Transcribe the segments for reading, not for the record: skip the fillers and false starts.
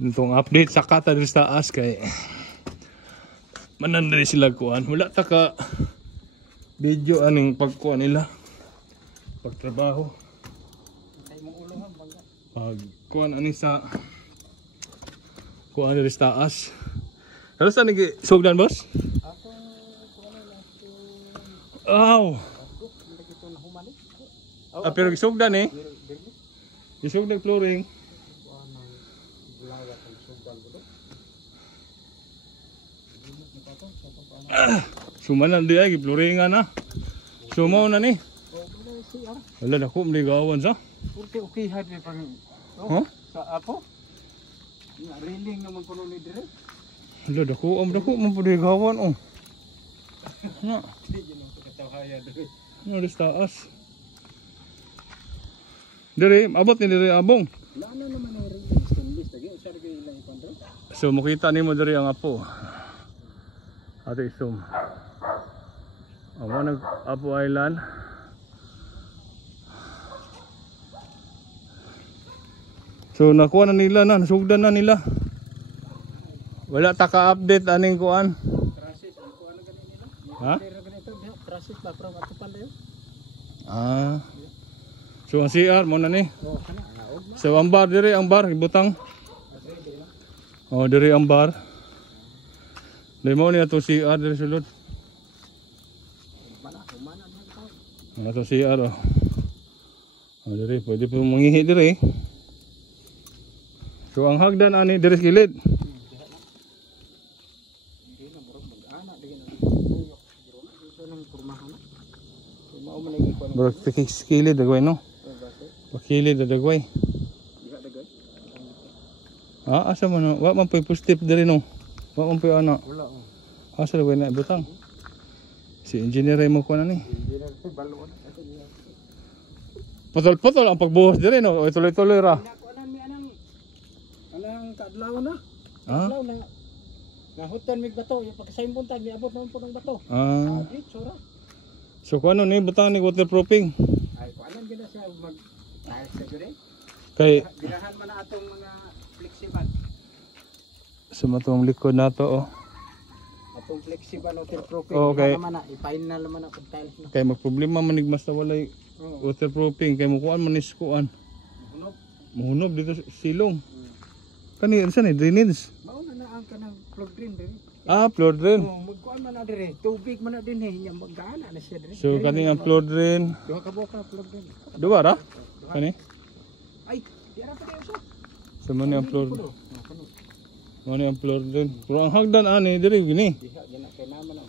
Itong update sa kata diri sa taas kay manandali sila kuan. Wala ta ka video aning pagkuan nila. Pagtrabaho. Pagkuan ani sa kuan diri sa taas. Ano sa nigi sugdan boss? Aw. Pero gisugdan eh. Gisugdan flooring. Sumanan di ay gipluringan na. Sumaw na ni. Wala na ko mligawan sa. Okay had me pang. Huh? Sa apo. Nga railing naman kuno ni dire. Wala dako man pud gawan oh. Na. Di gino sa katawhaya dire. Ano di taas. Dire abot ni dire abong. Wala na naman ang railing stainless lagi. Sa lagi ilang ipandro. So makita nimo dire ang apo. Ato isum. Amo nag Apo Island. So nakuha na nila na, nasugdan na nila. Wala ta ka-update aning kuan. Trasis ang kuan na ganin nila. Ha? Pero ganito trasis ba from atupan dayo. Ah. So ang CR mo na ni. Oh kana naog na. So ang bar dire, ang bar ibutang. Oh, dire ang bar. Dai mo ni ato CR dire sulod. Humana man ka. Ato CR oh. Oh, dire pwede po mangihi dire. So ang hagdan ani dire sa gilid. Hindi na bro mag-ana dili na. Dito nang kurmahan. Mao man lagi kuan. Bro, fikis kilid dagway no. Pakilid dagway. Diha dagay. Ah, asa man no? Wa man poy step dire no. Wa man poy ana. Wala oh. Asa dagway na butang. Si engineer ay mo ko na ni. Hindi na balon. Putol-putol ang pagbuhos dire no. O tuloy-tuloy ra. Anang kadlaw na. Ah. Kadlaw na. Nahutan mig bato, yung pagkasayong buntag niabot naman po ng bato. Ah. Sura. So kuno ni butang ni waterproofing. Ay, kuanan gina siya mag tiles sa gure. Kay Girahan man na atong mga flexible. sumatong likod nato oh. Atong flexible waterproofing. Okay. Naman na i-final naman na pag tiles na. Kay magproblema man nig mas walay waterproofing kay mukuan man is kuan. Hunog. Muhunob dito sa silong. Kani unsa ni drainage? Mao na ang kanang plug drain dire. Ah, floor drain. Magkuan man na dire. Tubig man na din nya magana na siya dire. So kani ang floor drain. Duha ka boka plug drain. Duwa ra? Kani? Ay, di ra pa kayo so. So man ang floor. Ano ang floor drain? Pero ang hagdan ani diri gini. Diha gina kay naman na.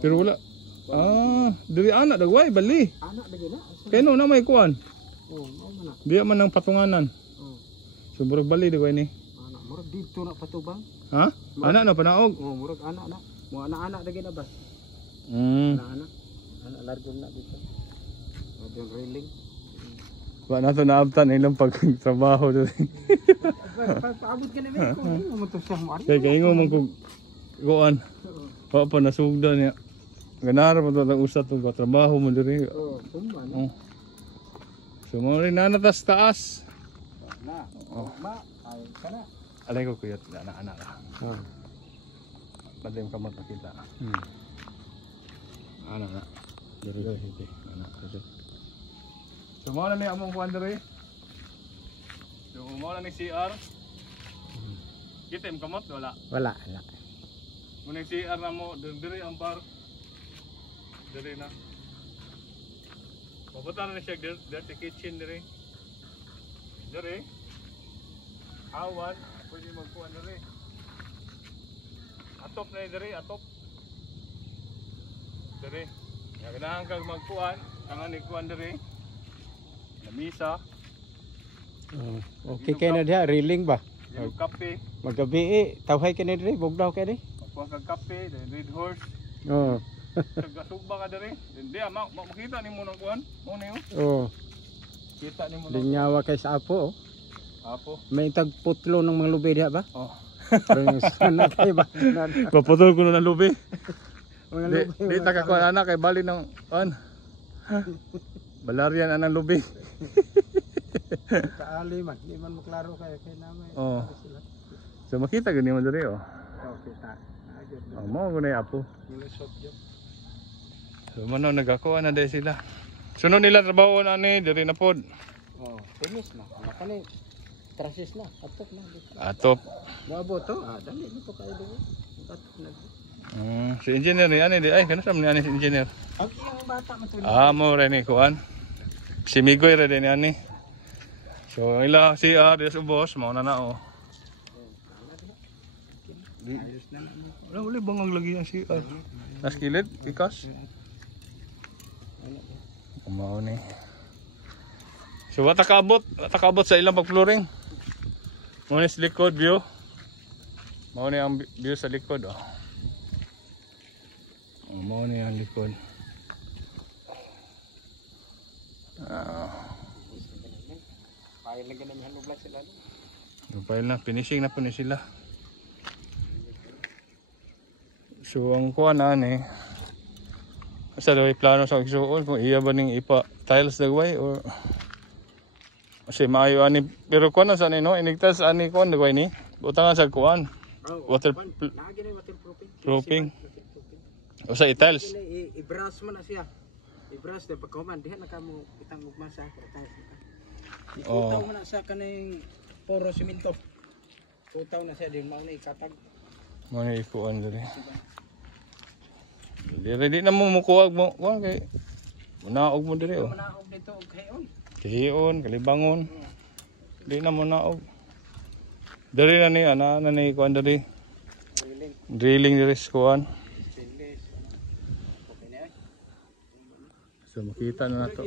Pero wala. Ah, diri ana dagway bali. Anak na gina. Kay no na may kuan. Oh, mao man na. Diya man ang patunganan. Oh. So murag bali dagway ni. Anak murag dito na patubang. Ha? Ana na panaog. Oh, murag anak na. Mo anak-anak na gina ba? Anak. Anak largo na dito. Adon railing. Wa na to naabtan ilang pagtrabaho diri. Paabot ka na ba? Kung mo to siya mo. Kay kaingo man kog kuan. Wa pa nasugdan niya. Ganar pa to ang usat to trabaho mo diri. Oh, tumban. Oh. So mo rin na natas taas. Na. Oh, ma. Ay kana. Alay ko kuyot anak-anak ka. Oh. Padem ka magpakita. Anak na. Diri ko hiti. Anak kasi. So mo na ni among kuan diri. So mo na ni CR. Kitem kamot wala. Wala, wala. Mo ni CR na mo diri ang bar. Diri na. Papunta na siya diri kitchen diri. Diri. Awan, pwede magkuhan diri. Atop na diri, atop. Diri. Ganahan kag magkuhan, ang kuhan diri. Lamisa. Okay kay na diha railing ba? Yung kape. Magabi tawhay ka na diri, bugnaw ka diri. Magkuhan kag kape, then red horse. Oo. Tagasugba ka diri. Hindi makita nimo nang kuhan. Mo niyo. Oo. Kita nimo nang Linyawa kay sa apo. apo. May tagputlo ng mga lubi diha ba? Oh. Sana kay ba? Paputol ko na ng lubi. Mga Di, lubi. di taka ko anak kay bali ng kuhan. Balarian anang lubi. Kaali man, di man maklaro kay naman. Oh. So makita gani mo diri oh. Okay, ta. Agad. Mo gani apo. Nilusot yun. So mano nagakuha na dai sila. Sunod nila trabaho na ni diri na pod. Oh, finish na. Ano ka ni? Trasis na. Atop na. Atop. Moabo to. Dali mo to kayo doon. Atop na. Si engineer ni ani di ay kana sa ni ani si engineer. Ang iyang bata man to. Mo ra ni kuan. Si Migoy ra din ni ani. So ila si des ubos mao na oh. Wala uli bangag lagi ang si nas kilid ikas. Mao ni. So wata kaabot sa ilang pag-flooring. Mao ni sa likod view. Mao ni ang view sa likod oh. Mao ni ang likod. Pahil na ganun yung vlog sila. Pahil na, finishing na po ni sila. So ang kuha na ni asa daw plano sa igsuon kung iya ba ning ipa tiles dagway or kasi maayo ani pero kuha na sa ni no inigtas ani kuha dagway ni butangan sa kuan waterproofing o sa i-tiles i-brush man na siya i-brush de pagkuman diha na kamo itang ugmasa tiles utaw man na sa kaning poro semento utaw na siya din mao na ikatag mo ni kuan diri Dili na mo mukuha mo, wa kay munaog mo diri oh. Munaog dito og kayon. Kayon, kalibangon. Di na mo naog. Diri na ni ana na ni kuan diri. Drilling diri sa kuan. So makita na nato.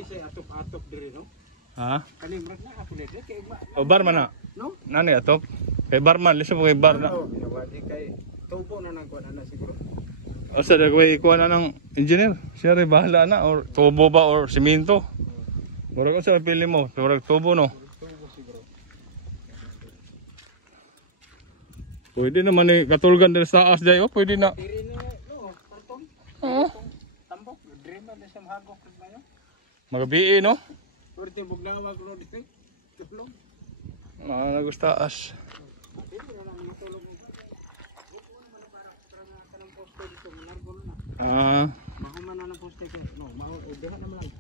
Atop diri no. Ha? Kani murag na ako diri kay O bar man na. No? Nani atop? Kay barman, liso kay bar na. Wadi kay tubo na nagkuan na siguro. O sa dagway ikuha na ng engineer. Siya rin bahala na. Or tubo ba or simento. Murag ko sa pili mo. Murag tubo no. Tubo siguro. Pwede naman eh. Katulgan din sa taas dahil. Pwede na. Diri na no. Karton. Tambok. Diri na sa mahagok na yun. Magabi no. Pwede bugnawag ro dito. Tulog. Nagos taas. Mahuman na ng poste ko. No, diha naman lang.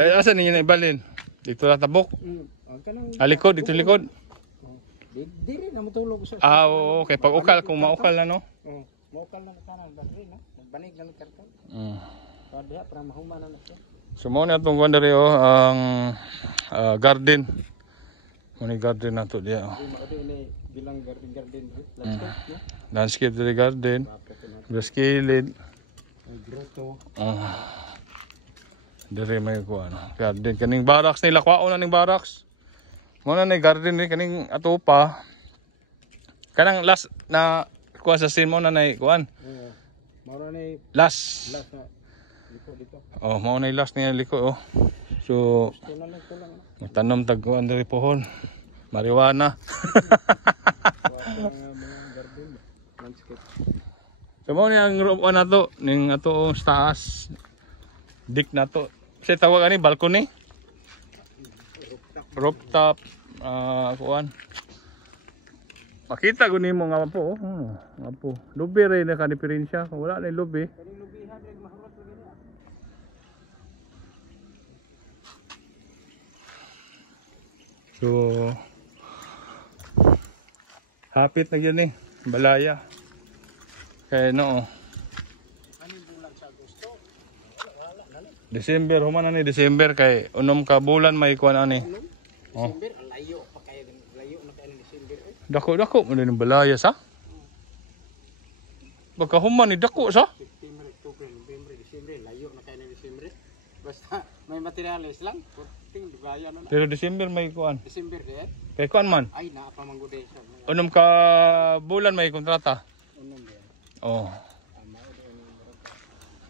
Eh, asan ninyo na ibalin? Dito na tabok? Likod, dito likod? Diri na matulog sa. Oo, okay. Pag ukal, kung maukal na no? Maukal na kanan, diri no? Magbanig na ng karton. Diha para mahuman na siya. So, mo na itong kuwan oh, ang garden. Muni garden na ito diya. Ini bilang garden landscape no? Landscape diri garden. Graskilid. Grotto. Diri may kuan garden kaning barracks nila kwaon na ning barracks. Mo na ni garden ni kaning ato pa. Kanang last na kuan sa scene mo na nay kuan. Mao na ni Last na liko dito. Oh, mao na last niya liko oh. So tanom tag kuan diri pohon. Marijuana. So mo ni ang room na to ning ato sa taas. Dik na to. Kasi tawag ani balcony. Rooftop kuan. Makita ko nimo nga po oh. Nga po. Lobby rin na ka diferensya. Kung wala na lobby. So hapit na yan balaya. Kaya no. December, human na ni December kay unom ka bulan may kuan ani. December, layo pa kayo layo na kayo December. Dako mo din balaya sa. Baka human ni dako sa. September, October, November, December, layo na kayo December. Basta may materials lang, ting balaya na. Pero December may kuan. December din. Kay kuan man. Ay na pa manggude sa. Unom ka bulan may kontrata. Unom din. Oh.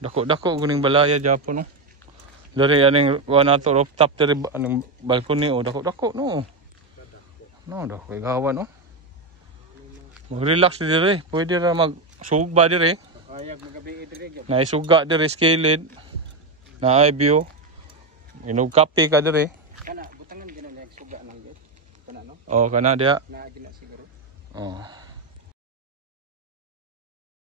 Dako guning balaya Japon no. Dari aning kuan ato rooftop diri aning balcony o dako no. No, dako gawa no. Mag-relax diri, pwede ra magsugba diri. Ayag magabi diri gyud. Naisuga diri skilid. Na view. Inog kape ka diri. Kana butangan gyud na suga nang gyud. Kana no? Oh, kana dia. Na gina siguro. Oh.